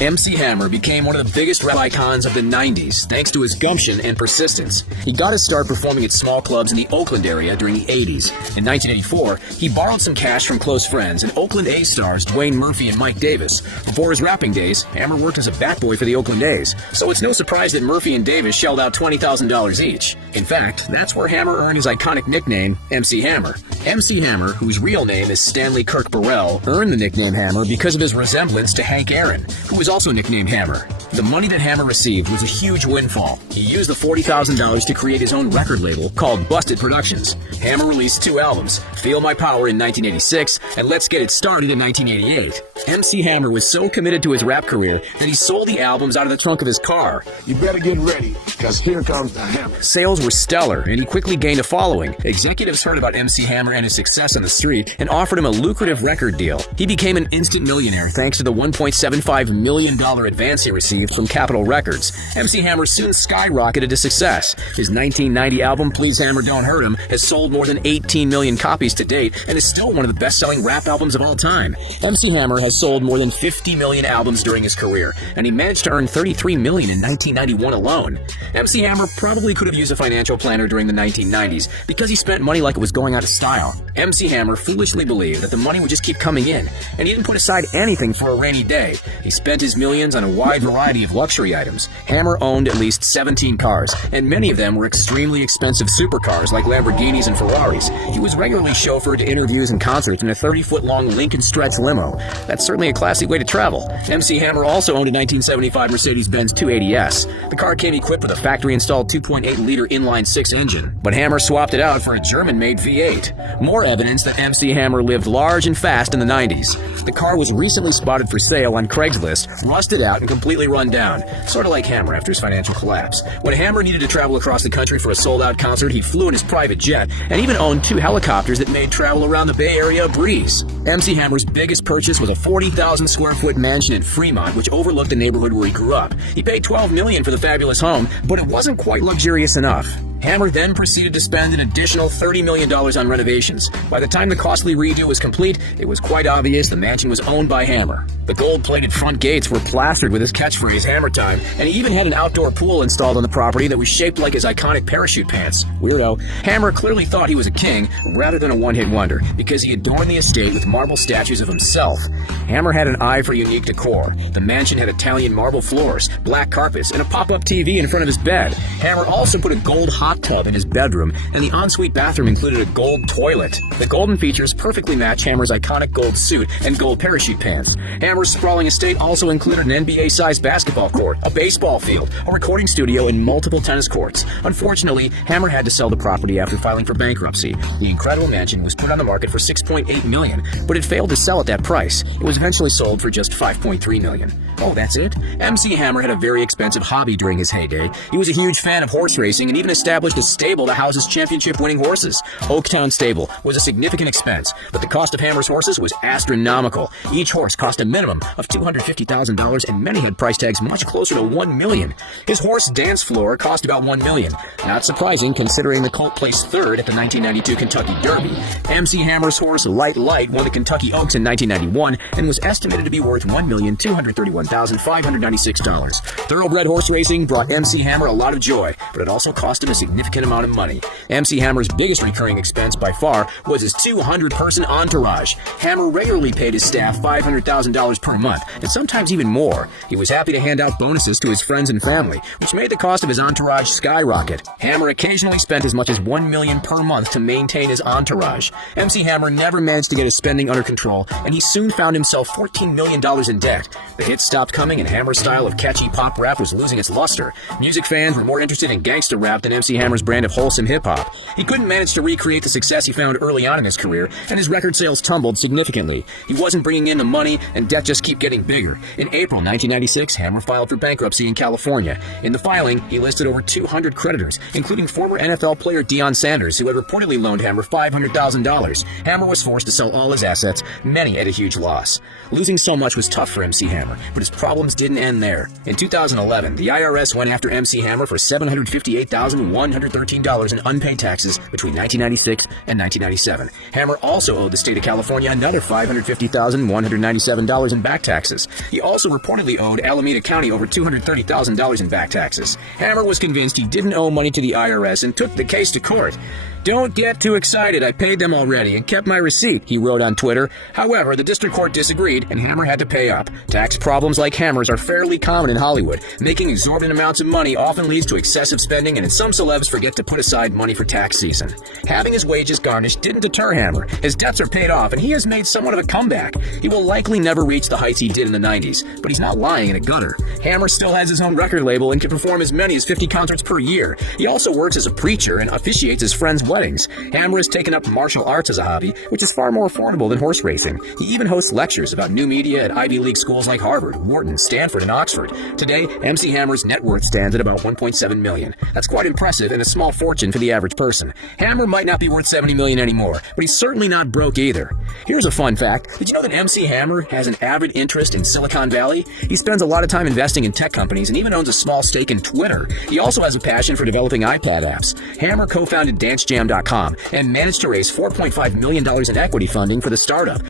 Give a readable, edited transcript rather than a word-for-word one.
MC Hammer became one of the biggest rap icons of the 90s thanks to his gumption and persistence. He got his start performing at small clubs in the Oakland area during the 80s. In 1984, he borrowed some cash from close friends and Oakland A's stars Dwayne Murphy and Mike Davis. Before his rapping days, Hammer worked as a bat boy for the Oakland A's, so it's no surprise that Murphy and Davis shelled out $20,000 each. In fact, that's where Hammer earned his iconic nickname, MC Hammer. MC Hammer, whose real name is Stanley Kirk Burrell, earned the nickname Hammer because of his resemblance to Hank Aaron, who was also nicknamed Hammer. The money that Hammer received was a huge windfall. He used the $40,000 to create his own record label called Busted Productions. Hammer released 2 albums, Feel My Power in 1986 and Let's Get It Started in 1988. MC Hammer was so committed to his rap career that he sold the albums out of the trunk of his car. You better get ready, because here comes the hammer. Sales were stellar, and he quickly gained a following. Executives heard about MC Hammer and his success on the street and offered him a lucrative record deal. He became an instant millionaire thanks to the $1.75 million advance he received from Capitol Records. MC Hammer soon skyrocketed to success. His 1990 album, Please Hammer Don't Hurt Him, has sold more than 18 million copies to date and is still one of the best-selling rap albums of all time. MC Hammer has sold more than 50 million albums during his career, and he managed to earn $33 million in 1991 alone. MC Hammer probably could have used a financial planner during the 1990s because he spent money like it was going out of style. MC Hammer foolishly believed that the money would just keep coming in, and he didn't put aside anything for a rainy day. He spent his millions on a wide variety of luxury items. Hammer owned at least 17 cars, and many of them were extremely expensive supercars like Lamborghinis and Ferraris. He was regularly chauffeured to interviews and concerts in a 30-foot-long Lincoln Stretch limo. That's certainly a classy way to travel. MC Hammer also owned a 1975 Mercedes-Benz 280S. The car came equipped with a factory-installed 2.8-liter inline-6 engine, but Hammer swapped it out for a German-made V8. More evidence that MC Hammer lived large and fast in the 90s. The car was recently spotted for sale on Craigslist, rusted out and completely run down, sort of like Hammer after his financial collapse. When Hammer needed to travel across the country for a sold-out concert, he flew in his private jet and even owned 2 helicopters that made travel around the Bay Area a breeze. MC Hammer's biggest purchase was a 40,000-square-foot mansion in Fremont, which overlooked the neighborhood where he grew up. He paid $12 million for the fabulous home, but it wasn't quite luxurious enough. Hammer then proceeded to spend an additional $30 million on renovations. By the time the costly redo was complete, it was quite obvious the mansion was owned by Hammer. The gold-plated front gates were plastered with his catchphrase, Hammer Time, and he even had an outdoor pool installed on the property that was shaped like his iconic parachute pants. Weirdo. Hammer clearly thought he was a king rather than a one-hit wonder, because he adorned the estate with marble statues of himself. Hammer had an eye for unique decor. The mansion had Italian marble floors, black carpets, and a pop-up TV in front of his bed. Hammer also put a gold hot tub in his bedroom, and the ensuite bathroom included a gold toilet. The golden features perfectly match Hammer's iconic gold suit and gold parachute pants. Hammer's sprawling estate also included an NBA-sized basketball court, a baseball field, a recording studio, and multiple tennis courts. Unfortunately, Hammer had to sell the property after filing for bankruptcy. The incredible mansion was put on the market for $6.8 million, but it failed to sell at that price. It was eventually sold for just $5.3 million. Oh, that's it? MC Hammer had a very expensive hobby during his heyday. He was a huge fan of horse racing and even established a stable to house his championship-winning horses. Oaktown Stable was a significant expense, but the cost of Hammer's horses was astronomical. Each horse cost a minimum of $250,000, and many had price tags much closer to $1 million. His horse dance floor cost about $1 million. Not surprising, considering the colt placed third at the 1992 Kentucky Derby. MC Hammer's horse Light Light won the Kentucky Oaks in 1991 and was estimated to be worth $1,231,596. Thoroughbred horse racing brought MC Hammer a lot of joy, but it also cost him a significant amount of money. MC Hammer's biggest recurring expense by far was his 200-person entourage. Hammer regularly paid his staff $500,000 per month, and sometimes even more. He was happy to hand out bonuses to his friends and family, which made the cost of his entourage skyrocket. Hammer occasionally spent as much as $1 million per month to maintain his entourage. MC Hammer never managed to get his spending under control, and he soon found himself $14 million in debt. The hits stopped coming, and Hammer's style of catchy pop rap was losing its luster. Music fans were more interested in gangster rap than MC Hammer's brand of wholesome hip-hop. He couldn't manage to recreate the success he found early on in his career, and his record sales tumbled significantly. He wasn't bringing in the money, and debt just kept getting bigger. In April 1996, Hammer filed for bankruptcy in California. In the filing, he listed over 200 creditors, including former NFL player Deion Sanders, who had reportedly loaned Hammer $500,000. Hammer was forced to sell all his assets, many at a huge loss. Losing so much was tough for MC Hammer, but his problems didn't end there. In 2011, the IRS went after MC Hammer for $758,100. $113 in unpaid taxes between 1996 and 1997. Hammer also owed the state of California another $550,197 in back taxes. He also reportedly owed Alameda County over $230,000 in back taxes. Hammer was convinced he didn't owe money to the IRS and took the case to court. "Don't get too excited, I paid them already and kept my receipt," he wrote on Twitter. However, the district court disagreed and Hammer had to pay up. Tax problems like Hammer's are fairly common in Hollywood. Making exorbitant amounts of money often leads to excessive spending, and some celebs forget to put aside money for tax season. Having his wages garnished didn't deter Hammer. His debts are paid off and he has made somewhat of a comeback. He will likely never reach the heights he did in the 90s, but he's not lying in a gutter. Hammer still has his own record label and can perform as many as 50 concerts per year. He also works as a preacher and officiates his friends' weddings. Hammer has taken up martial arts as a hobby, which is far more affordable than horse racing. He even hosts lectures about new media at Ivy League schools like Harvard, Wharton, Stanford, and Oxford. Today, MC Hammer's net worth stands at about $1.7 million. That's quite impressive and a small fortune for the average person. Hammer might not be worth $70 million anymore, but he's certainly not broke either. Here's a fun fact. Did you know that MC Hammer has an avid interest in Silicon Valley? He spends a lot of time investing in tech companies and even owns a small stake in Twitter. He also has a passion for developing iPad apps. Hammer co-founded DanceJam.com and managed to raise $4.5 million in equity funding for the startup.